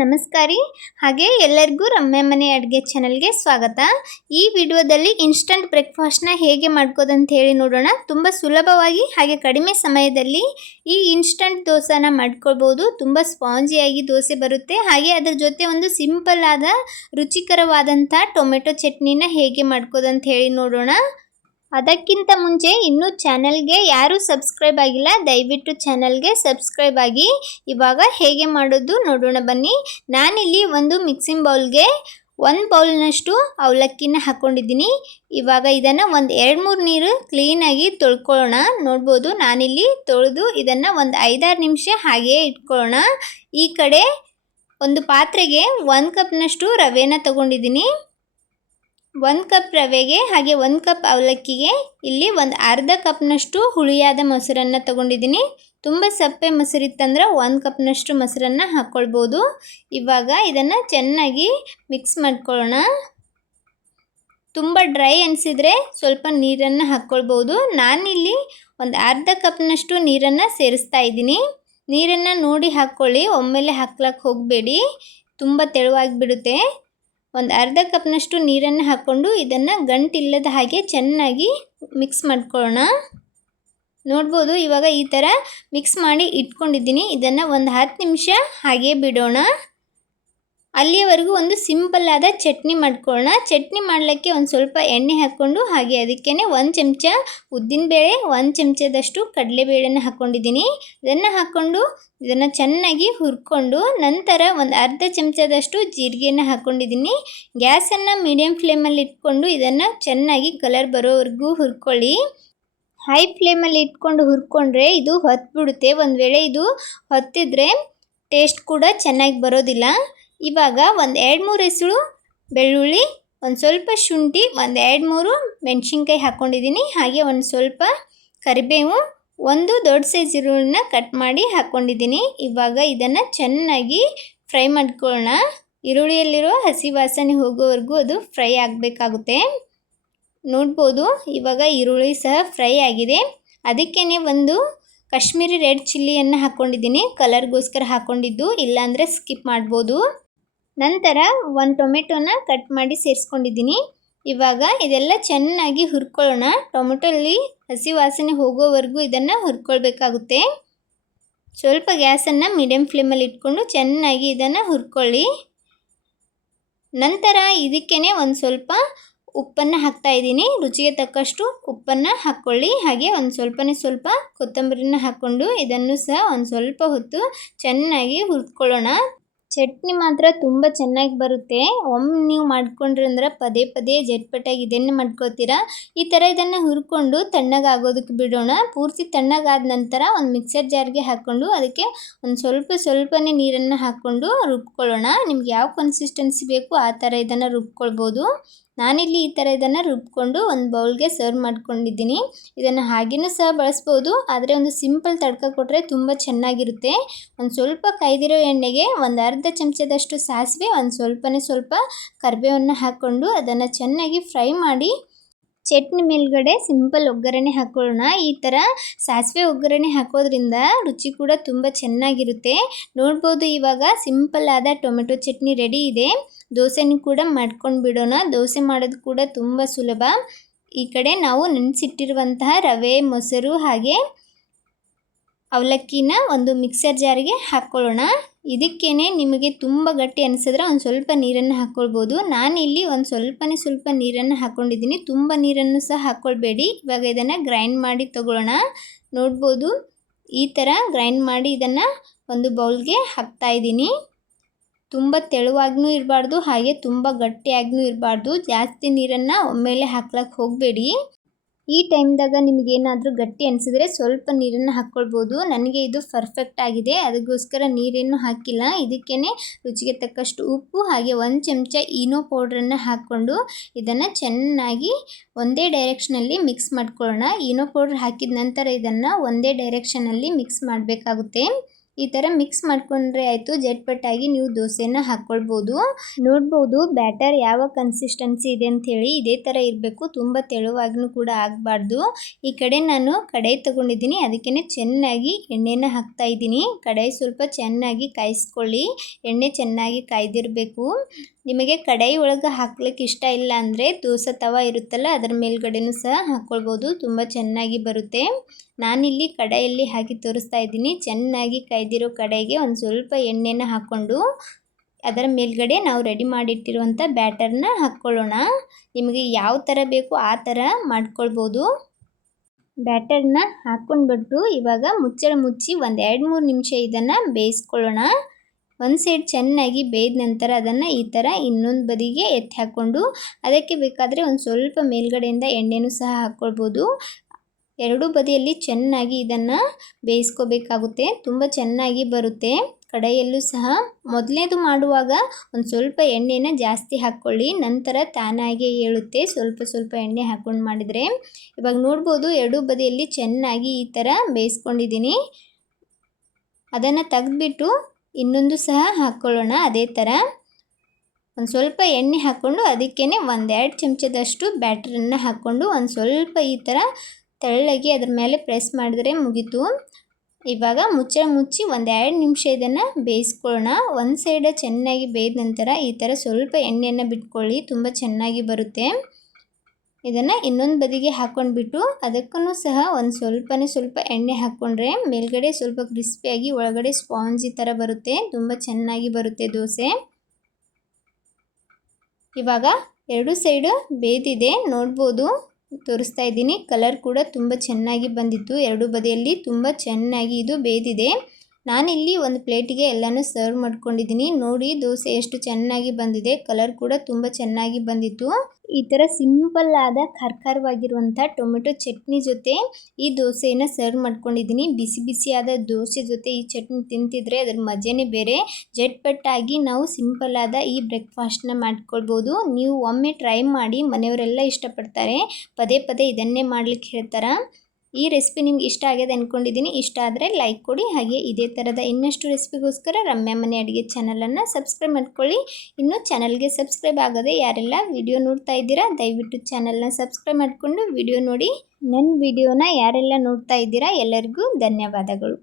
ನಮಸ್ಕಾರ ಹಾಗೆ ಎಲ್ಲರಿಗೂ ರಮ್ಯ ಮನೆ ಅಡುಗೆ ಚಾನೆಲ್ಗೆ ಸ್ವಾಗತ। ಈ ವಿಡಿಯೋದಲ್ಲಿ ಇನ್ಸ್ಟಂಟ್ ಬ್ರೇಕ್ಫಾಸ್ಟ್ನ ಹೇಗೆ ಮಾಡ್ಕೋದು ಅಂತ ಹೇಳಿ ನೋಡೋಣ। ತುಂಬ ಸುಲಭವಾಗಿ ಹಾಗೆ ಕಡಿಮೆ ಸಮಯದಲ್ಲಿ ಈ ಇನ್ಸ್ಟಂಟ್ ದೋಸೆನ ಮಾಡ್ಕೊಳ್ಬಹುದು। ತುಂಬ ಸ್ಪಾಂಜಿಯಾಗಿ ದೋಸೆ ಬರುತ್ತೆ। ಹಾಗೆ ಅದರ ಜೊತೆ ಒಂದು ಸಿಂಪಲ್ ಆದ ರುಚಿಕರವಾದಂತ ಟೊಮೆಟೊ ಚಟ್ನಿನ ಹೇಗೆ ಮಾಡ್ಕೋದು ಅಂತ ಹೇಳಿ ನೋಡೋಣ। ಅದಕ್ಕಿಂತ ಮುಂಚೆ ಇನ್ನೂ ಚಾನೆಲ್ಗೆ ಯಾರು ಸಬ್ಸ್ಕ್ರೈಬ್ ಆಗಿಲ್ಲ ದಯವಿಟ್ಟು ಚಾನೆಲ್ಗೆ ಸಬ್ಸ್ಕ್ರೈಬ್ ಆಗಿ। ಇವಾಗ ಹೇಗೆ ಮಾಡೋದು ನೋಡೋಣ ಬನ್ನಿ। ನಾನಿಲ್ಲಿ ಒಂದು ಮಿಕ್ಸಿಂಗ್ ಬೌಲ್ಗೆ 1 ಬೌಲ್ನಷ್ಟು ಅವಲಕ್ಕಿನ ಹಾಕೊಂಡಿದ್ದೀನಿ। ಇವಾಗ ಇದನ್ನು ಒಂದು 2-3 ನೀರು ಕ್ಲೀನಾಗಿ ತೊಳ್ಕೊಳ್ಳೋಣ। ನೋಡ್ಬೋದು ನಾನಿಲ್ಲಿ ತೊಳೆದು ಇದನ್ನು ಒಂದು 5-6 ನಿಮಿಷ ಹಾಗೆ ಇಟ್ಕೊಳ್ಳೋಣ। ಈ ಕಡೆ ಒಂದು ಪಾತ್ರೆಗೆ 1 ಕಪ್ನಷ್ಟು ರವೆನ ತಗೊಂಡಿದ್ದೀನಿ। 1 ಕಪ್ ರವೆಗೆ ಹಾಗೆ 1 ಕಪ್ ಅವಲಕ್ಕಿಗೆ ಇಲ್ಲಿ ಒಂದು ಅರ್ಧ ಕಪ್ನಷ್ಟು ಹುಳಿಯಾದ ಮೊಸರನ್ನ ತಗೊಂಡಿದ್ದೀನಿ। ತುಂಬ ಸಪ್ಪೆ ಮೊಸರಿತ್ತಂದ್ರೆ 1 ಕಪ್ನಷ್ಟು ಮೊಸರನ್ನ ಹಾಕ್ಕೊಳ್ಬೋದು। ಇವಾಗ ಇದನ್ನು ಚೆನ್ನಾಗಿ ಮಿಕ್ಸ್ ಮಾಡ್ಕೊಳ್ಳೋಣ। ತುಂಬ ಡ್ರೈ ಅನಿಸಿದರೆ ಸ್ವಲ್ಪ ನೀರನ್ನು ಹಾಕ್ಕೊಳ್ಬೋದು। ನಾನಿಲ್ಲಿ ಒಂದು ಅರ್ಧ ಕಪ್ನಷ್ಟು ನೀರನ್ನು ಸೇರಿಸ್ತಾ ಇದ್ದೀನಿ। ನೀರನ್ನು ನೋಡಿ ಹಾಕ್ಕೊಳ್ಳಿ, ಒಮ್ಮೆಲೆ ಹಾಕ್ಲಕ್ಕೆ ಹೋಗಬೇಡಿ, ತುಂಬ ತೆಳುವಾಗಿ ಬಿಡುತ್ತೆ। ಒಂದು ಅರ್ಧ ಕಪ್ನಷ್ಟು ನೀರನ್ನು ಹಾಕ್ಕೊಂಡು ಇದನ್ನು ಗಂಟಿಲ್ಲದ ಹಾಗೆ ಚೆನ್ನಾಗಿ ಮಿಕ್ಸ್ ಮಾಡ್ಕೊಳ್ಳೋಣ। ನೋಡ್ಬೋದು ಇವಾಗ ಈ ಥರ ಮಿಕ್ಸ್ ಮಾಡಿ ಇಟ್ಕೊಂಡಿದ್ದೀನಿ। ಇದನ್ನು ಒಂದು 10 ನಿಮಿಷ ಹಾಗೆ ಬಿಡೋಣ। ಅಲ್ಲಿಯವರೆಗೂ ಒಂದು ಸಿಂಪಲ್ ಆದ ಚಟ್ನಿ ಮಾಡ್ಕೊಳ್ಳೋಣ। ಚಟ್ನಿ ಮಾಡಲಿಕ್ಕೆ ಒಂದು ಸ್ವಲ್ಪ ಎಣ್ಣೆ ಹಾಕ್ಕೊಂಡು ಹಾಗೆ ಅದಕ್ಕೇ 1 ಚಮಚ ಉದ್ದಿನಬೇಳೆ, 1 ಚಮಚದಷ್ಟು ಕಡಲೆಬೇಳೆನ ಹಾಕ್ಕೊಂಡಿದ್ದೀನಿ। ಇದನ್ನು ಹಾಕ್ಕೊಂಡು ಇದನ್ನು ಚೆನ್ನಾಗಿ ಹುರ್ಕೊಂಡು ನಂತರ ಒಂದು ಅರ್ಧ ಚಮಚದಷ್ಟು ಜೀರಿಗೆನ ಹಾಕ್ಕೊಂಡಿದ್ದೀನಿ। ಗ್ಯಾಸನ್ನು ಮೀಡಿಯಮ್ ಫ್ಲೇಮಲ್ಲಿ ಇಟ್ಕೊಂಡು ಇದನ್ನು ಚೆನ್ನಾಗಿ ಕಲರ್ ಬರೋವರೆಗೂ ಹುರ್ಕೊಳ್ಳಿ। ಹೈ ಫ್ಲೇಮಲ್ಲಿ ಇಟ್ಕೊಂಡು ಹುರ್ಕೊಂಡ್ರೆ ಇದು ಹೊತ್ಬಿಡುತ್ತೆ, ಒಂದು ವೇಳೆ ಇದು ಹೊತ್ತಿದ್ರೆ ಟೇಸ್ಟ್ ಕೂಡ ಚೆನ್ನಾಗಿ ಬರೋದಿಲ್ಲ। ಇವಾಗ ಒಂದು 2-3 ಎಸಳು ಬೆಳ್ಳುಳ್ಳಿ, ಒಂದು ಸ್ವಲ್ಪ ಶುಂಠಿ, ಒಂದು 2-3 ಮೆಣಸಿನ್ಕಾಯಿ ಹಾಕ್ಕೊಂಡಿದ್ದೀನಿ। ಹಾಗೆ ಒಂದು ಸ್ವಲ್ಪ ಕರಿಬೇವು, ಒಂದು ದೊಡ್ಡ ಸೈಜ್ ಈರುಳ್ಳಿನ ಕಟ್ ಮಾಡಿ ಹಾಕ್ಕೊಂಡಿದ್ದೀನಿ। ಇವಾಗ ಇದನ್ನು ಚೆನ್ನಾಗಿ ಫ್ರೈ ಮಾಡ್ಕೊಳ್ಳೋಣ। ಈರುಳ್ಳಿಯಲ್ಲಿರೋ ಹಸಿ ವಾಸನೆ ಹೋಗೋವರೆಗೂ ಅದು ಫ್ರೈ ಆಗಬೇಕಾಗುತ್ತೆ। ನೋಡ್ಬೋದು ಇವಾಗ ಈರುಳ್ಳಿ ಸಹ ಫ್ರೈ ಆಗಿದೆ। ಅದಕ್ಕೇ ಒಂದು ಕಾಶ್ಮೀರಿ ರೆಡ್ ಚಿಲ್ಲಿಯನ್ನು ಹಾಕ್ಕೊಂಡಿದ್ದೀನಿ, ಕಲರ್ಗೋಸ್ಕರ ಹಾಕ್ಕೊಂಡಿದ್ದು, ಇಲ್ಲಾಂದರೆ ಸ್ಕಿಪ್ ಮಾಡ್ಬೋದು। ನಂತರ 1 ಟೊಮೆಟೊನ ಕಟ್ ಮಾಡಿ ಸೇರಿಸ್ಕೊಂಡಿದ್ದೀನಿ। ಇವಾಗ ಇದೆಲ್ಲ ಚೆನ್ನಾಗಿ ಹುರ್ಕೊಳ್ಳೋಣ। ಟೊಮೆಟೊಲ್ಲಿ ಹಸಿ ವಾಸನೆ ಹೋಗೋವರೆಗೂ ಇದನ್ನು ಹುರ್ಕೊಳ್ಬೇಕಾಗುತ್ತೆ। ಸ್ವಲ್ಪ ಗ್ಯಾಸನ್ನು ಮೀಡಿಯಮ್ ಫ್ಲೇಮಲ್ಲಿ ಇಟ್ಕೊಂಡು ಚೆನ್ನಾಗಿ ಇದನ್ನು ಹುರ್ಕೊಳ್ಳಿ। ನಂತರ ಇದಕ್ಕೇ ಒಂದು ಸ್ವಲ್ಪ ಉಪ್ಪನ್ನು ಹಾಕ್ತಾ ಇದ್ದೀನಿ, ರುಚಿಗೆ ತಕ್ಕಷ್ಟು ಉಪ್ಪನ್ನು ಹಾಕ್ಕೊಳ್ಳಿ। ಹಾಗೆ ಒಂದು ಸ್ವಲ್ಪ ಕೊತ್ತಂಬರಿನ ಹಾಕ್ಕೊಂಡು ಇದನ್ನು ಸಹ ಒಂದು ಸ್ವಲ್ಪ ಹೊತ್ತು ಚೆನ್ನಾಗಿ ಹುರ್ಕೊಳ್ಳೋಣ। ಚಟ್ನಿ ಮಾತ್ರ ತುಂಬ ಚೆನ್ನಾಗಿ ಬರುತ್ತೆ। ಒಮ್ಮೆ ನೀವು ಮಾಡ್ಕೊಂಡ್ರಿ ಅಂದ್ರೆ ಪದೇ ಪದೇ ಜಟ್ಪಟಾಗಿ ಇದನ್ನೇ ಮಾಡ್ಕೊಳ್ತೀರಾ। ಈ ಥರ ಇದನ್ನು ಹುರ್ಕೊಂಡು ತಣ್ಣಗಾಗೋದಕ್ಕೆ ಬಿಡೋಣ। ಪೂರ್ತಿ ತಣ್ಣಗಾದ ನಂತರ ಒಂದು ಮಿಕ್ಸರ್ ಜಾರ್ಗೆ ಹಾಕ್ಕೊಂಡು ಅದಕ್ಕೆ ಒಂದು ಸ್ವಲ್ಪನೇ ನೀರನ್ನು ಹಾಕ್ಕೊಂಡು ರುಬ್ಕೊಳ್ಳೋಣ। ನಿಮ್ಗೆ ಯಾವ ಕನ್ಸಿಸ್ಟೆನ್ಸಿ ಬೇಕು ಆ ಥರ ಇದನ್ನು ರುಬ್ಕೊಳ್ಬೋದು। ನಾನಿಲ್ಲಿ ಈ ಥರ ಇದನ್ನು ರುಬ್ಕೊಂಡು ಒಂದು ಬೌಲ್ಗೆ ಸರ್ವ್ ಮಾಡ್ಕೊಂಡಿದ್ದೀನಿ। ಇದನ್ನು ಹಾಗೇನೂ ಸಹ ಬಳಸ್ಬೋದು, ಆದರೆ ಒಂದು ಸಿಂಪಲ್ ತಡ್ಕ ಕೊಟ್ಟರೆ ತುಂಬ ಚೆನ್ನಾಗಿರುತ್ತೆ। ಒಂದು ಸ್ವಲ್ಪ ಕಾಯ್ದಿರೋ ಎಣ್ಣೆಗೆ ಒಂದು ಅರ್ಧ ಚಮಚದಷ್ಟು ಸಾಸಿವೆ, ಒಂದು ಸ್ವಲ್ಪ ಕರಿಬೇವನ್ನು ಹಾಕ್ಕೊಂಡು ಅದನ್ನು ಚೆನ್ನಾಗಿ ಫ್ರೈ ಮಾಡಿ ಚಟ್ನಿ ಮೇಲ್ಗಡೆ ಸಿಂಪಲ್ ಒಗ್ಗರಣೆ ಹಾಕ್ಕೊಳ್ಳೋಣ। ಈ ಥರ ಸಾಸಿವೆ ಒಗ್ಗರಣೆ ಹಾಕೋದ್ರಿಂದ ರುಚಿ ಕೂಡ ತುಂಬ ಚೆನ್ನಾಗಿರುತ್ತೆ। ನೋಡ್ಬೋದು ಇವಾಗ ಸಿಂಪಲ್ ಆದ ಟೊಮೆಟೊ ಚಟ್ನಿ ರೆಡಿ ಇದೆ। ದೋಸೆನೂ ಕೂಡ ಮಾಡ್ಕೊಂಡು ಬಿಡೋಣ। ದೋಸೆ ಮಾಡೋದು ಕೂಡ ತುಂಬ ಸುಲಭ। ಈ ಕಡೆ ನಾವು ನೆನೆಸಿಟ್ಟಿರುವಂತಹ ರವೆ, ಮೊಸರು ಹಾಗೆ ಅವಲಕ್ಕಿನ ಒಂದು ಮಿಕ್ಸರ್ ಜಾರಿಗೆ ಹಾಕ್ಕೊಳ್ಳೋಣ। ಇದಕ್ಕೇ ನಿಮಗೆ ತುಂಬ ಗಟ್ಟಿ ಅನಿಸಿದ್ರೆ ಒಂದು ಸ್ವಲ್ಪ ನೀರನ್ನು ಹಾಕ್ಕೊಳ್ಬೋದು। ನಾನಿಲ್ಲಿ ಒಂದು ಸ್ವಲ್ಪ ನೀರನ್ನು ಹಾಕ್ಕೊಂಡಿದ್ದೀನಿ, ತುಂಬ ನೀರನ್ನು ಸಹ ಹಾಕ್ಕೊಳ್ಬೇಡಿ। ಇವಾಗ ಇದನ್ನು ಗ್ರೈಂಡ್ ಮಾಡಿ ತಗೊಳ್ಳೋಣ। ನೋಡ್ಬೋದು ಈ ಥರ ಗ್ರೈಂಡ್ ಮಾಡಿ ಇದನ್ನು ಒಂದು ಬೌಲ್ಗೆ ಹಾಕ್ತಾ ಇದ್ದೀನಿ। ತುಂಬ ತೆಳುವಾಗೂ ಇರಬಾರ್ದು, ಹಾಗೆ ತುಂಬ ಗಟ್ಟಿಯಾಗೂ ಇರಬಾರ್ದು। ಜಾಸ್ತಿ ನೀರನ್ನು ಒಮ್ಮೆಲೆ ಹಾಕ್ಲಕ್ಕೆ ಹೋಗಬೇಡಿ। ಈ ಟೈಮ್ದಾಗ ನಿಮಗೇನಾದರೂ ಗಟ್ಟಿ ಅನಿಸಿದ್ರೆ ಸ್ವಲ್ಪ ನೀರನ್ನು ಹಾಕ್ಕೊಳ್ಬೋದು। ನನಗೆ ಇದು ಪರ್ಫೆಕ್ಟ್ ಆಗಿದೆ, ಅದಕ್ಕೋಸ್ಕರ ನೀರೇನು ಹಾಕಿಲ್ಲ। ಇದಕ್ಕೇ ರುಚಿಗೆ ತಕ್ಕಷ್ಟು ಉಪ್ಪು ಹಾಗೆ 1 ಚಮಚ ಈನೋ ಪೌಡ್ರನ್ನು ಹಾಕ್ಕೊಂಡು ಇದನ್ನು ಚೆನ್ನಾಗಿ ಒಂದೇ ಡೈರೆಕ್ಷನಲ್ಲಿ ಮಿಕ್ಸ್ ಮಾಡ್ಕೊಳ್ಳೋಣ। ಈನೋ ಪೌಡ್ರ್ ಹಾಕಿದ ನಂತರ ಇದನ್ನು ಒಂದೇ ಡೈರೆಕ್ಷನಲ್ಲಿ ಮಿಕ್ಸ್ ಮಾಡಬೇಕಾಗುತ್ತೆ। ಈ ಥರ ಮಿಕ್ಸ್ ಮಾಡ್ಕೊಂಡ್ರೆ ಆಯಿತು. ಜಟ್ಪಟ್ಟಾಗಿ ನೀವು ದೋಸೆನ ಹಾಕ್ಕೊಳ್ಬೋದು. ನೋಡ್ಬೋದು ಬ್ಯಾಟರ್ ಯಾವ ಕನ್ಸಿಸ್ಟೆನ್ಸಿ ಇದೆ ಅಂಥೇಳಿ. ಇದೇ ಥರ ಇರಬೇಕು, ತುಂಬ ತೆಳುವಾಗೂ ಕೂಡ ಆಗಬಾರ್ದು. ಈ ಕಡೆ ನಾನು ಕಡಾಯಿ ತೊಗೊಂಡಿದ್ದೀನಿ, ಅದಕ್ಕೇ ಚೆನ್ನಾಗಿ ಎಣ್ಣೆನ ಹಾಕ್ತಾ ಇದ್ದೀನಿ. ಕಡಾಯಿ ಸ್ವಲ್ಪ ಚೆನ್ನಾಗಿ ಕಾಯಿಸ್ಕೊಳ್ಳಿ, ಎಣ್ಣೆ ಚೆನ್ನಾಗಿ ಕಾಯ್ದಿರಬೇಕು. ನಿಮಗೆ ಕಡಾಯಿ ಒಳಗೆ ಹಾಕ್ಲಿಕ್ಕೆ ಇಷ್ಟ ಇಲ್ಲ ಅಂದರೆ ದೋಸೆ ತವ ಇರುತ್ತಲ್ಲ ಅದರ ಮೇಲ್ಗಡೆನೂ ಸಹ ಹಾಕ್ಕೊಳ್ಬೋದು, ತುಂಬ ಚೆನ್ನಾಗಿ ಬರುತ್ತೆ. ನಾನಿಲ್ಲಿ ಕಡಾಯಲ್ಲಿ ಹಾಕಿ ತೋರಿಸ್ತಾ ಇದ್ದೀನಿ. ಚೆನ್ನಾಗಿ ಕಾಯ್ದಿರೋ ಕಡಾಯಿಗೆ ಒಂದು ಸ್ವಲ್ಪ ಎಣ್ಣೆನ ಹಾಕ್ಕೊಂಡು ಅದರ ಮೇಲ್ಗಡೆ ನಾವು ರೆಡಿ ಮಾಡಿಟ್ಟಿರುವಂಥ ಬ್ಯಾಟರ್ನ ಹಾಕ್ಕೊಳ್ಳೋಣ. ನಿಮಗೆ ಯಾವ ಥರ ಬೇಕು ಆ ಥರ ಮಾಡ್ಕೊಳ್ಬೋದು. ಬ್ಯಾಟರ್ನ ಹಾಕ್ಕೊಂಡ್ಬಿಟ್ಟು ಇವಾಗ ಮುಚ್ಚಳ ಮುಚ್ಚಿ ಒಂದು 2-3 ನಿಮಿಷ ಇದನ್ನು ಬೇಯಿಸ್ಕೊಳ್ಳೋಣ. ಒಂದು ಸೈಡ್ ಚೆನ್ನಾಗಿ ಬೇಯ್ದ ನಂತರ ಅದನ್ನು ಈ ಥರ ಇನ್ನೊಂದು ಬದಿಗೆ ಎತ್ತಿ ಹಾಕ್ಕೊಂಡು ಅದಕ್ಕೆ ಬೇಕಾದರೆ ಒಂದು ಸ್ವಲ್ಪ ಮೇಲ್ಗಡೆಯಿಂದ ಎಣ್ಣೆನೂ ಸಹ ಹಾಕ್ಕೊಳ್ಬೋದು. ಎರಡೂ ಬದಿಯಲ್ಲಿ ಚೆನ್ನಾಗಿ ಇದನ್ನು ಬೇಯಿಸ್ಕೋಬೇಕಾಗುತ್ತೆ, ತುಂಬ ಚೆನ್ನಾಗಿ ಬರುತ್ತೆ. ಕಡಾಯಿಯಲ್ಲೂ ಸಹ ಮೊದಲನೇದು ಮಾಡುವಾಗ ಒಂದು ಸ್ವಲ್ಪ ಎಣ್ಣೆನ ಜಾಸ್ತಿ ಹಾಕ್ಕೊಳ್ಳಿ, ನಂತರ ತಾನಾಗೆ ಏಳುತ್ತೆ ಸ್ವಲ್ಪ ಸ್ವಲ್ಪ ಎಣ್ಣೆ ಹಾಕ್ಕೊಂಡು ಮಾಡಿದರೆ. ಇವಾಗ ನೋಡ್ಬೋದು ಎರಡೂ ಬದಿಯಲ್ಲಿ ಚೆನ್ನಾಗಿ ಈ ಥರ ಬೇಯಿಸ್ಕೊಂಡಿದ್ದೀನಿ. ಅದನ್ನು ತೆಗೆದ್ಬಿಟ್ಟು ಇನ್ನೊಂದು ಸಹ ಹಾಕ್ಕೊಳ್ಳೋಣ. ಅದೇ ಥರ ಒಂದು ಸ್ವಲ್ಪ ಎಣ್ಣೆ ಹಾಕ್ಕೊಂಡು ಅದಕ್ಕೇ 1-2 ಚಮಚದಷ್ಟು ಬ್ಯಾಟ್ರನ್ನು ಹಾಕ್ಕೊಂಡು ಒಂದು ಸ್ವಲ್ಪ ಈ ಥರ ತೆಳ್ಳಗೆ ಅದ್ರ ಮೇಲೆ ಪ್ರೆಸ್ ಮಾಡಿದರೆ ಮುಗೀತು. ಇವಾಗ ಮುಚ್ಚಳ ಮುಚ್ಚಿ 1-2 ನಿಮಿಷ ಇದನ್ನು ಬೇಯಿಸ್ಕೊಳ್ಳೋಣ. ಒಂದು ಸೈಡ್ ಚೆನ್ನಾಗಿ ಬೇಯ್ದ ನಂತರ ಈ ಥರ ಸ್ವಲ್ಪ ಎಣ್ಣೆಯನ್ನು ಬಿಟ್ಕೊಳ್ಳಿ, ತುಂಬ ಚೆನ್ನಾಗಿ ಬರುತ್ತೆ. ಇದನ್ನು ಇನ್ನೊಂದು ಬದಿಗೆ ಹಾಕ್ಕೊಂಡ್ಬಿಟ್ಟು ಅದಕ್ಕೂ ಸಹ ಒಂದು ಸ್ವಲ್ಪ ಎಣ್ಣೆ ಹಾಕ್ಕೊಂಡ್ರೆ ಮೇಲ್ಗಡೆ ಸ್ವಲ್ಪ ಕ್ರಿಸ್ಪಿಯಾಗಿ ಒಳಗಡೆ ಸ್ಪಾಂಜಿ ಥರ ಬರುತ್ತೆ, ತುಂಬ ಚೆನ್ನಾಗಿ ಬರುತ್ತೆ ದೋಸೆ. ಇವಾಗ ಎರಡು ಸೈಡು ಬೇಯ್ದಿದೆ, ನೋಡ್ಬೋದು ತೋರಿಸ್ತಾ ಇದ್ದೀನಿ. ಕಲರ್ ಕೂಡ ತುಂಬ ಚೆನ್ನಾಗಿ ಬಂದಿತ್ತು, ಎರಡು ಬದಿಯಲ್ಲಿ ತುಂಬ ಚೆನ್ನಾಗಿ ಇದು ಬೇಯ್ದಿದೆ. ನಾನಿಲ್ಲಿ ಒಂದು ಪ್ಲೇಟಿಗೆ ಎಲ್ಲನೂ ಸರ್ವ್ ಮಾಡ್ಕೊಂಡಿದ್ದೀನಿ. ನೋಡಿ ದೋಸೆ ಎಷ್ಟು ಚೆನ್ನಾಗಿ ಬಂದಿದೆ, ಕಲರ್ ಕೂಡ ತುಂಬ ಚೆನ್ನಾಗಿ ಬಂದಿತ್ತು. ಈ ಥರ ಸಿಂಪಲ್ ಆದ ಖಾರವಾಗಿರುವಂಥ ಟೊಮೆಟೊ ಚಟ್ನಿ ಜೊತೆ ಈ ದೋಸೆಯನ್ನು ಸರ್ವ್ ಮಾಡ್ಕೊಂಡಿದ್ದೀನಿ. ಬಿಸಿ ಬಿಸಿಯಾದ ದೋಸೆ ಜೊತೆ ಈ ಚಟ್ನಿ ತಿಂತಿದ್ರೆ ಅದ್ರ ಮಜಾನೇ ಬೇರೆ. ಜಟ್ಪಟ್ಟಾಗಿ ನಾವು ಸಿಂಪಲ್ ಆದ ಈ ಬ್ರೇಕ್ಫಾಸ್ಟ್ನ ಮಾಡ್ಕೊಳ್ಬೋದು. ನೀವು ಒಮ್ಮೆ ಟ್ರೈ ಮಾಡಿ, ಮನೆಯವರೆಲ್ಲ ಇಷ್ಟಪಡ್ತಾರೆ, ಪದೇ ಪದೇ ಇದನ್ನೇ ಮಾಡ್ಲಿಕ್ಕೆ ಹೇಳ್ತಾರೆ. ಈ ರೆಸಿಪಿ ನಿಮ್ಗೆ ಇಷ್ಟ ಆಗಿದೆ ಅಂದ್ಕೊಂಡಿದ್ದೀನಿ. ಇಷ್ಟ ಆದರೆ ಲೈಕ್ ಕೊಡಿ. ಹಾಗೆ ಇದೇ ಥರದ ಇನ್ನಷ್ಟು ರೆಸಿಪಿಗೋಸ್ಕರ ರಮ್ಯಾ ಮನೆ ಅಡುಗೆ ಚಾನಲನ್ನು ಸಬ್ಸ್ಕ್ರೈಬ್ ಮಾಡ್ಕೊಳ್ಳಿ. ಇನ್ನೂ ಚಾನಲ್ಗೆ ಸಬ್ಸ್ಕ್ರೈಬ್ ಆಗದೆ ಯಾರೆಲ್ಲ ವಿಡಿಯೋ ನೋಡ್ತಾ ಇದ್ದೀರಾ ದಯವಿಟ್ಟು ಚಾನಲ್ನ ಸಬ್ಸ್ಕ್ರೈಬ್ ಮಾಡಿಕೊಂಡು ವಿಡಿಯೋ ನೋಡಿ. ನನ್ನ ವಿಡಿಯೋನ ಯಾರೆಲ್ಲ ನೋಡ್ತಾ ಇದ್ದೀರಾ ಎಲ್ಲರಿಗೂ ಧನ್ಯವಾದಗಳು.